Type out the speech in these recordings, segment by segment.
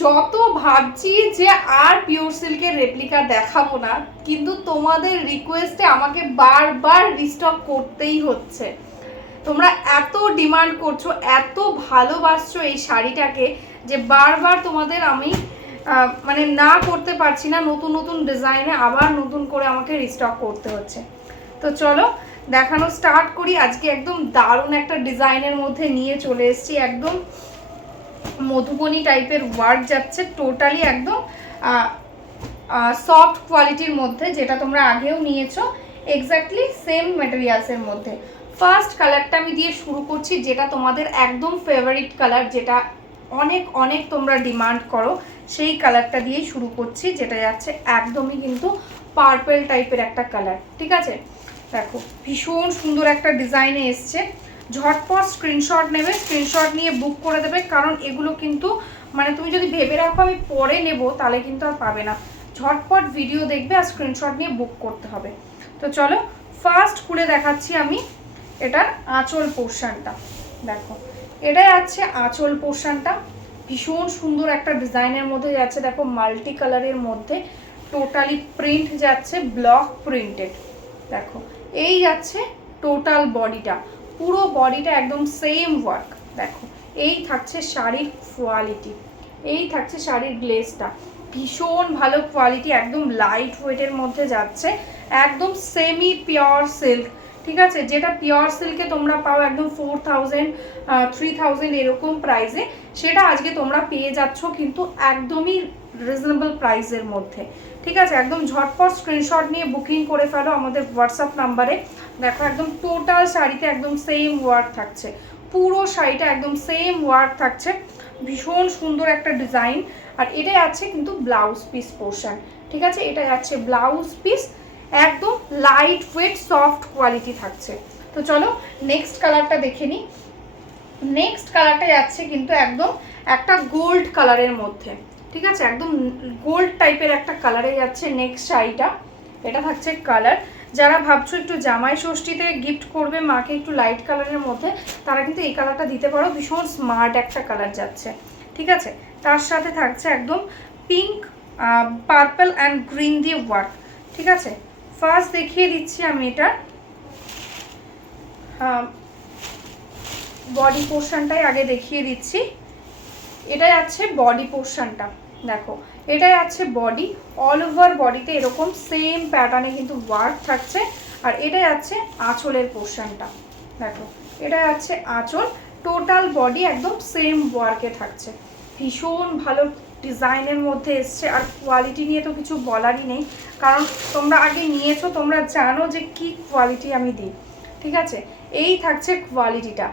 যত ভাবছি যে আর পিওর সিল্কের রেপ্লিকা দেখাবো না, কিন্তু তোমাদের রিকোয়েস্টে আমাকে বারবার রিস্টক করতেই হচ্ছে। তোমরা এত ডিমান্ড করছো, এত ভালোবাসছো এই শাড়িটাকে, যে বারবার তোমাদের আমি মানে না করতে পারছি না। নতুন নতুন ডিজাইনে আবার নতুন করে আমাকে রিস্টক করতে হচ্ছে। তো চলো দেখানো স্টার্ট করি। আজকে একদম দারুণ একটা ডিজাইনের মধ্যে নিয়ে চলে এসেছি। একদম মধুবনী টাইপের ওয়ার্ক যাচ্ছে, টোটালি একদম সফট কোয়ালিটির মধ্যে, যেটা তোমরা আগেও নিয়েছো এক্স্যাক্টলি সেম ম্যাটেরিয়ালসের মধ্যে। ফার্স্ট কালারটা আমি দিয়ে শুরু করছি, যেটা তোমাদের একদম ফেভারিট কালার, যেটা অনেক অনেক তোমরা ডিমান্ড করো, সেই কালারটা দিয়েই শুরু করছি, যেটা যাচ্ছে একদমই কিন্তু পার্পল টাইপের একটা কালার। ঠিক আছে, দেখো ভীষণ সুন্দর একটা ডিজাইনে এসছে। ঝটপট স্ক্রিনশট নেবে, স্ক্রিনশট নিয়ে বুক করে দেবে, কারণ এগুলো কিন্তু মানে তুমি যদি ভেবে রাখো আমি পরে নেব, তাহলে কিন্তু আর পাবে না। ঝটপট ভিডিও দেখবে আর স্ক্রিনশট নিয়ে বুক করতে হবে। তো চলো ফার্স্ট খুলে দেখাচ্ছি আমি এটার আঁচল পোর্শনটা। দেখো এটাই আছে আঁচল পোর্শনটা, ভীষণ সুন্দর একটা ডিজাইনের মধ্যে যাচ্ছে। দেখো মাল্টি কালারের মধ্যে টোটালি প্রিন্ট যাচ্ছে, ব্লক প্রিন্টেড। দেখো এই যাচ্ছে টোটাল বডিটা, পুরো বডিটা একদম সেম ওয়ার্ক। দেখো এই থাকছে শাড়ির কোয়ালিটি, এই থাকছে শাড়ির গ্লেজটা, ভীষণ ভালো কোয়ালিটি, একদম লাইট ওয়েটের মধ্যে যাচ্ছে, একদম সেমি পিওর সিল্ক। ঠিক আছে, যেটা পিওর সিল্কে তোমরা পাও একদম 4000 3000 এরকম প্রাইসে, সেটা আজকে তোমরা পেয়ে যাচ্ছ কিন্তু একদমই রিজনেবল প্রাইসের মধ্যে। ঠিক আছে, একদম ঝটপট স্ক্রিনশট নিয়ে বুকিং করে ফেলো আমাদের হোয়াটসঅ্যাপ নাম্বারে। দেখো একদম টোটাল শাড়িতে একদম সেম ওয়ার্ক থাকছে, পুরো শাড়িটা একদম সেম ওয়ার্ক থাকছে, ভীষণ সুন্দর একটা ডিজাইন। আর এটাই আছে কিন্তু ব্লাউজ পিস পোর্শন। ঠিক আছে, এটা যাচ্ছে ব্লাউজ পিস, একদম লাইট ওয়েট সফট কোয়ালিটি থাকছে। তো চলো নেক্সট কালারটা দেখে নিই। নেক্সট কালারটা যাচ্ছে কিন্তু একদম একটা গোল্ড কালারের মধ্যে। ঠিক আছে, একদম গোল্ড টাইপের একটা কালারে যাচ্ছে নেক্সট শাড়িটা। এটা থাকছে কালার, যারা ভাবছো একটু জামাই ষষ্ঠীতে গিফট করবে মাকে একটু লাইট কালারের মধ্যে, তারা কিন্তু এই কালারটা দিতে পারো, ভীষণ স্মার্ট একটা কালার যাচ্ছে। ঠিক আছে, তার সাথে থাকছে একদম পিঙ্ক, পার্পল অ্যান্ড গ্রিন দিয়ে ওয়ার্ক। ঠিক আছে, ফার্স্ট দেখিয়ে দিচ্ছি আমি এটা বডি পোর্শনটাই আগে দেখিয়ে দিচ্ছি। এটাই আছে বডি পোর্শনটা। দেখো এটাই আছে বডি, অল ওভার বডিতে এরকম সেম প্যাটার্নে কিন্তু ওয়ার্ক থাকছে। আর এটাই আছে আঁচলের পোর্শনটা। দেখো এটাই আছে আঁচল, টোটাল বডি একদম সেম ওয়ার্কে থাকছে, ভীষণ ভালো ডিজাইনের মধ্যে এসছে। আর কোয়ালিটি নিয়ে তো কিছু বলারই নেই, কারণ তোমরা আগে নিয়েছো, তোমরা জানো যে কি কোয়ালিটি আমি দিই। ঠিক আছে, এই থাকছে কোয়ালিটিটা,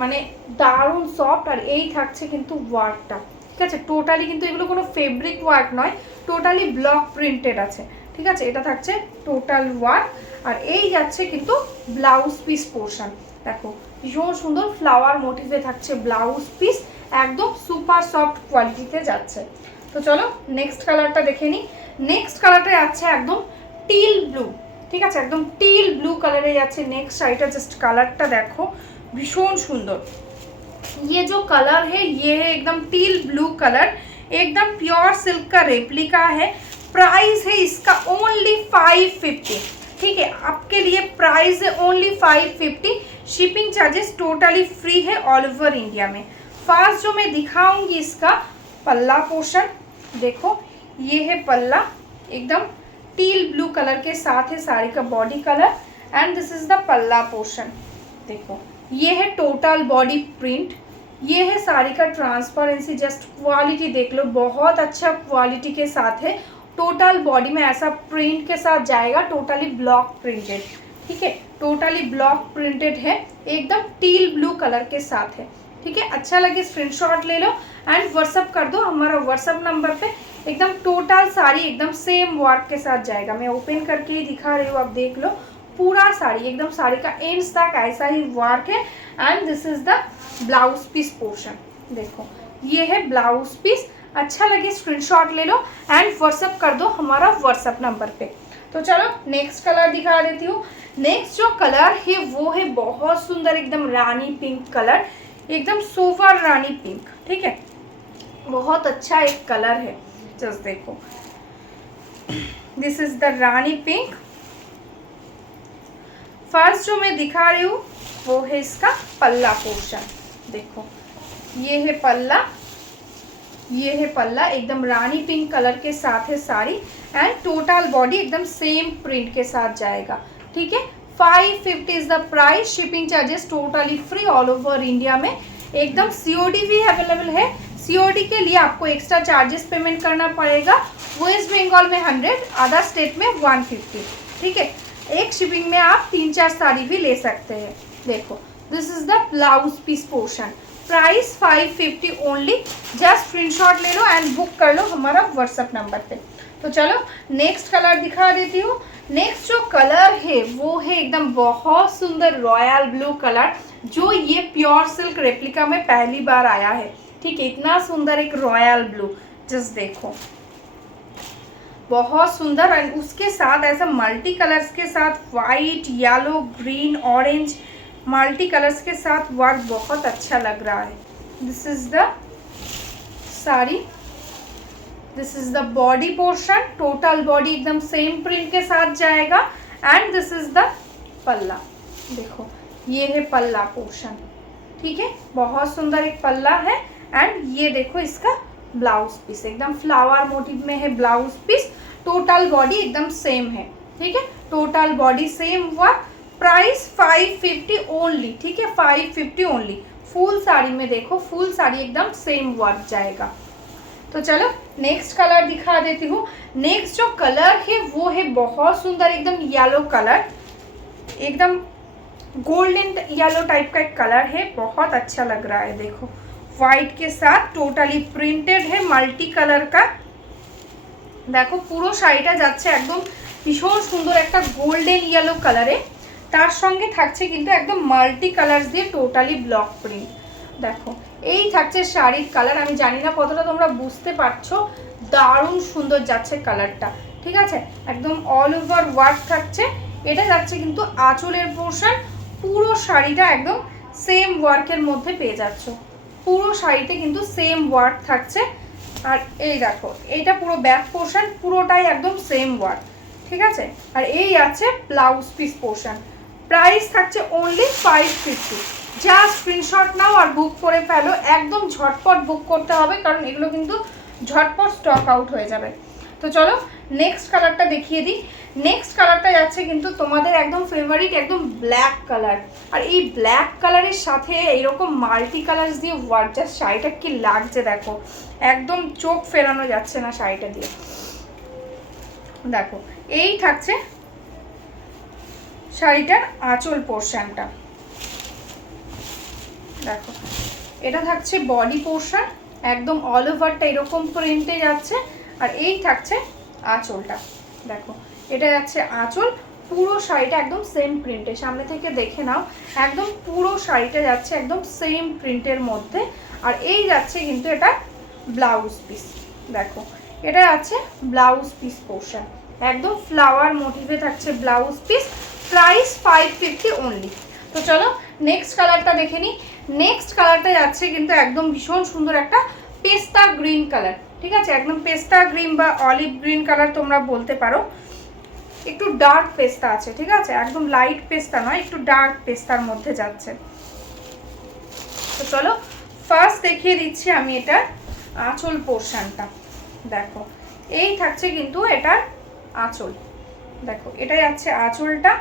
মানে দারুণ সফট। আর এই থাকছে কিন্তু ওয়ার্কটা। ঠিক আছে, টোটালি কিন্তু এগুলো কোনো ফেব্রিক ওয়ার্ক নয়, টোটালি ব্লক প্রিন্টেড আছে। ঠিক আছে, এটা থাকছে টোটাল ওয়ার্ক। আর এই যাচ্ছে কিন্তু ব্লাউজ পিস পোর্শন। দেখো ভীষণ সুন্দর ফ্লাওয়ার মোটিভে থাকছে ব্লাউজ পিস, একদম সুপার সফট কোয়ালিটিতে যাচ্ছে। তো চলো নেক্সট কালারটা দেখে নিই। নেক্সট কালারটা যাচ্ছে একদম টিল ব্লু। ঠিক আছে, একদম টিল ব্লু কালারে যাচ্ছে নেক্সট শাড়িটা। জাস্ট কালারটা দেখো, भीषण सुंदर। ये जो कलर है ये है एकदम टील ब्लू कलर, एकदम प्योर सिल्क का रेप्लिका है। प्राइस है इसका ओनली 550। ठीक है, आपके लिए प्राइस है only 550। Shipping charges totally free है ऑल ओवर इंडिया में। फर्स्ट जो मैं दिखाऊंगी इसका पल्ला पोर्शन। देखो ये है पल्ला, एकदम टील ब्लू कलर के साथ है साड़ी का body colour, and this is the पल्ला पोर्शन। देखो ये है टोटल बॉडी प्रिंट, ये है साड़ी का ट्रांसपेरेंसी। जस्ट क्वालिटी देख लो, बहुत अच्छा क्वालिटी के साथ है। टोटल बॉडी में ऐसा प्रिंट के साथ जाएगा, टोटली ब्लॉक प्रिंटेड। ठीक है, टोटली ब्लॉक प्रिंटेड है, एकदम टील ब्लू कलर के साथ है। ठीक है, अच्छा लगे स्क्रीनशॉट ले लो एंड व्हाट्सअप कर दो हमारा व्हाट्सअप नंबर पे। एकदम टोटल साड़ी एकदम सेम वर्क के साथ जाएगा। मैं ओपन करके ही दिखा रही हूँ, आप देख लो पूरा साड़ी एकदम साड़ी का एंड्स तक ऐसा ही वर्क है। And this is the blouse piece portion. देखो ये है ब्लाउज पीस, अच्छा लगे स्क्रीनशॉट ले लो एंड व्हाट्सअप कर दो हमारा व्हाट्सअप नंबर पे। तो चलो नेक्स्ट कलर दिखा देती हूँ। नेक्स्ट जो कलर है वो है बहुत सुंदर, एकदम रानी पिंक कलर, एकदम सोवर रानी पिंक। ठीक है, बहुत अच्छा एक कलर है, जस्ट देखो। This is the Rani pink. First जो मैं दिखा रही हूँ वो है इसका पल्ला पोर्शन, देखो ये है पल्ला, ये है पल्ला, एकदम रानी पिंक कलर के साथ है साड़ी एंड टोटल बॉडी एकदम सेम प्रिंट के साथ जाएगा, ठीक है। 550 is the price, shipping charges totally free all over India में, एकदम COD भी अवेलेबल है। COD के लिए आपको एक्स्ट्रा चार्जेस पेमेंट करना पड़ेगा, वेस्ट बंगाल में 100, अदर स्टेट में 150, ठीक है। एक शिपिंग में आप 3-4 साड़ी भी ले सकते हैं। देखो this is the blouse piece portion, price 550 only, just screenshot ले लो एंड बुक कर लो हमारा व्हाट्सएप नंबर पे। तो चलो नेक्स्ट कलर दिखा देती हूँ। नेक्स्ट जो कलर है वो है एकदम बहुत सुंदर रॉयल ब्लू कलर, जो ये प्योर सिल्क रेप्लिका में पहली बार आया है, ठीक है। इतना सुंदर एक रॉयल ब्लू, जस्ट देखो बहुत सुंदर, एंड उसके साथ ऐसा मल्टी कलर्स के साथ white, yellow, green, orange multi colours के साथ वर्क बहुत अच्छा लग रहा है। This is the sari, this is the body portion, total body एकदम सेम प्रिंट के साथ जाएगा एंड दिस इज द पल्ला, देखो ये है पल्ला पोर्शन, ठीक है। बहुत सुंदर एक पल्ला है एंड ये देखो इसका ब्लाउज पीस एकदम फ्लावर मोटिव में है ब्लाउज पीस, टोटल बॉडी एकदम सेम है, ठीक है। Total body same work, price 550 only, ठीक है, 550 ओनली। फुल साड़ी में देखो, फुल साड़ी एकदम सेम वर्क जाएगा। तो चलो नेक्स्ट कलर दिखा देती हूँ। नेक्स्ट जो कलर है वो है बहुत सुंदर एकदम येलो कलर, एकदम गोल्डन येलो टाइप का एक कलर है, बहुत अच्छा लग रहा है। देखो व्हाइट के साथ टोटली प्रिंटेड है मल्टी कलर का, देखो পুরো শাড়িটা যাচ্ছে একদম ভীষণ সুন্দর একটা গোল্ডেন ইয়েলো কালারে, তার সঙ্গে থাকছে কিন্তু একদম মাল্টি কালারস দিয়ে টোটালি ব্লক প্রিন্ট। দেখো এই থাকছে শাড়ির কালার, আমি জানি না কতটা তোমরা বুঝতে পারছো, দারুণ সুন্দর যাচ্ছে কালারটা, ঠিক আছে। একদম অল ওভার ওয়ার্ক থাকছে, এটা যাচ্ছে কিন্তু আঁচলের পোর্শন, পুরো শাড়িটা একদম সেম ওয়ার্কের মধ্যে পেয়ে যাচ্ছ, পুরো শাড়িতে কিন্তু সেম ওয়ার্ক থাকছে। আর এই দেখো এইটা পুরো ব্যাক পোর্শন, পুরোটাই একদম সেম ওয়ার্ক, ঠিক আছে। আর এই আছে ব্লাউজ পিস পোর্শন, প্রাইস থাকছে অনলি 550। যা স্ক্রিনশট নাও আর বুক করে ফেলো, একদম ঝটপট বুক করতে হবে কারণ এগুলো কিন্তু ঝটপট স্টক আউট হয়ে যাবে। তো চলো নেক্সট কালারটা দেখিয়ে দিই। নেক্সট কালারটা যাচ্ছে কিন্তু তোমাদের একদম ফেভারিট একদম ব্ল্যাক কালার, আর এই ব্ল্যাক কালারের সাথে এইরকম মাল্টি কালার্স দিয়ে ওয়ার্ক, জাস্ট শাড়িটা কি লাগছে দেখো, একদম চোখ ফেরানো যাচ্ছে না শাড়িটা দিয়ে। দেখো এই থাকছে শাড়িটার আঁচল পোর্শনটা, দেখো এটা থাকছে বডি পোর্শন, একদম অল ওভারটা এরকম প্রিন্টে যাচ্ছে, আর এই থাকছে আঁচলটা, দেখো এটা যাচ্ছে আঁচল, পুরো শাড়িটা একদম সেম প্রিন্টে, সামনে থেকে দেখে নাও, একদম পুরো শাড়িটা যাচ্ছে একদম সেম প্রিন্টের মধ্যে। আর এই যাচ্ছে কিন্তু এটা ব্লাউজ পিস, দেখো এটা আছে ব্লাউজ পিস পোর্শন, একদম ফ্লাওয়ার মোটিভে থাকছে ব্লাউজ পিস, প্রাইস 550 অনলি। তো চলো নেক্সট কালারটা দেখে নিই। নেক্সট কালারটা যাচ্ছে কিন্তু একদম ভীষণ সুন্দর একটা পেস্তা গ্রিন কালার, ঠিক আছে, একদম পেস্তা গ্রিন বা অলিভ গ্রিন কালার তোমরা বলতে পারো, একটু ডার্ক পেস্তা আছে, ঠিক আছে, একদম লাইট পেস্তা নয়, একটু ডার্ক পেস্তার মধ্যে যাচ্ছে। তো চলো ফার্স্ট দেখিয়ে দিচ্ছি আমি এটার আঁচল পোর্শনটা, দেখো এই থাকছে কিন্তু এটার আঁচল, দেখো এটা যাচ্ছে আঁচলটা,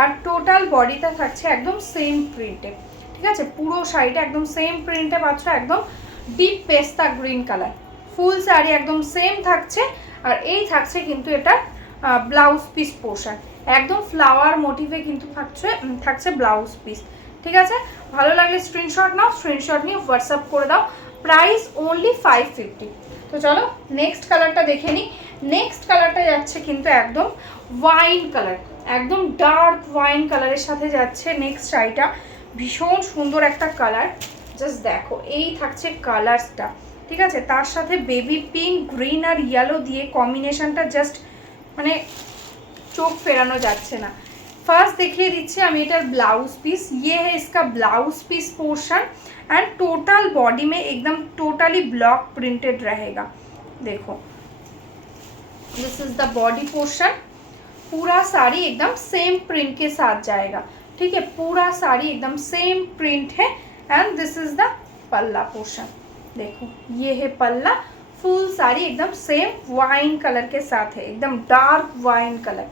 আর টোটাল বডিটা থাকছে একদম সেম প্রিন্টে, ঠিক আছে, পুরো শাড়িটা একদম সেম প্রিন্টে পাচ্ছ, একদম ডিপ পেস্তা গ্রিন কালার, ফুল শাড়ি একদম সেম থাকছে। আর এই থাকছে কিন্তু এটা ব্লাউজ পিস পোর্শন, একদম ফ্লাওয়ার মোটিভে কিন্তু থাকছে ব্লাউজ পিস, ঠিক আছে। ভালো লাগলে স্ক্রিনশট নাও, স্ক্রিনশট নিয়ে হোয়াটসঅ্যাপ করে দাও, প্রাইস অনলি 550। তো চলো নেক্সট কালারটা দেখে নিই। নেক্সট কালারটা যাচ্ছে কিন্তু একদম ওয়াইন কালার, একদম ডার্ক ওয়াইন কালারের সাথে যাচ্ছে নেক্সট শাড়িটা, ভীষণ সুন্দর একটা কালার, জাস্ট দেখো এই থাকছে কালারসটা, ঠিক আছে, তার সাথে বেবি পিঙ্ক, গ্রিন আর ইয়েলো দিয়ে কম্বিনেশনটা জাস্ট মানে চোখ ফেরানো যাচ্ছে না। ফার্স্ট দেখিয়ে দিচ্ছি আমি এটার ব্লাউজ পিস। ये है इसका blouse piece portion and total body में एकदम टोटली ब्लॉक प्रिंटेड रहेगा। देखो this is the body portion. पूरा साड़ी एकदम सेम प्रिंट के साथ जाएगा, ठीक है, पूरा साड़ी एकदम सेम प्रिंट है। एंड दिस इज द पल्ला पोर्शन। देखो ये है पल्ला, फुल साड़ी एकदम सेम वाइन कलर के साथ है, एकदम डार्क वाइन कलर।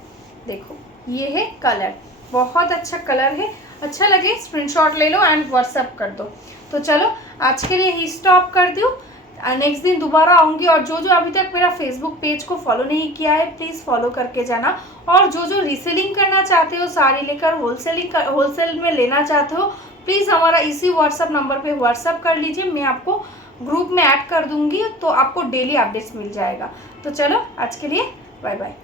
देखो ये है कलर, बहुत अच्छा कलर है। अच्छा लगे स्क्रीनशॉट ले लो एंड व्हाट्सएप कर दो। तो चलो आज के लिए ही स्टॉप कर दूँ, नेक्स्ट दिन दोबारा आऊँगी। और जो अभी तक मेरा फेसबुक पेज को फॉलो नहीं किया है प्लीज़ फॉलो करके जाना। और जो रीसेलिंग करना चाहते हो, साड़ी लेकर होलसेल में लेना चाहते हो, प्लीज़ हमारा इसी व्हाट्सएप नंबर पे व्हाट्सएप कर लीजिए, मैं आपको ग्रुप में ऐड कर दूँगी, तो आपको डेली अपडेट्स मिल जाएगा। तो चलो आज के लिए बाय बाय।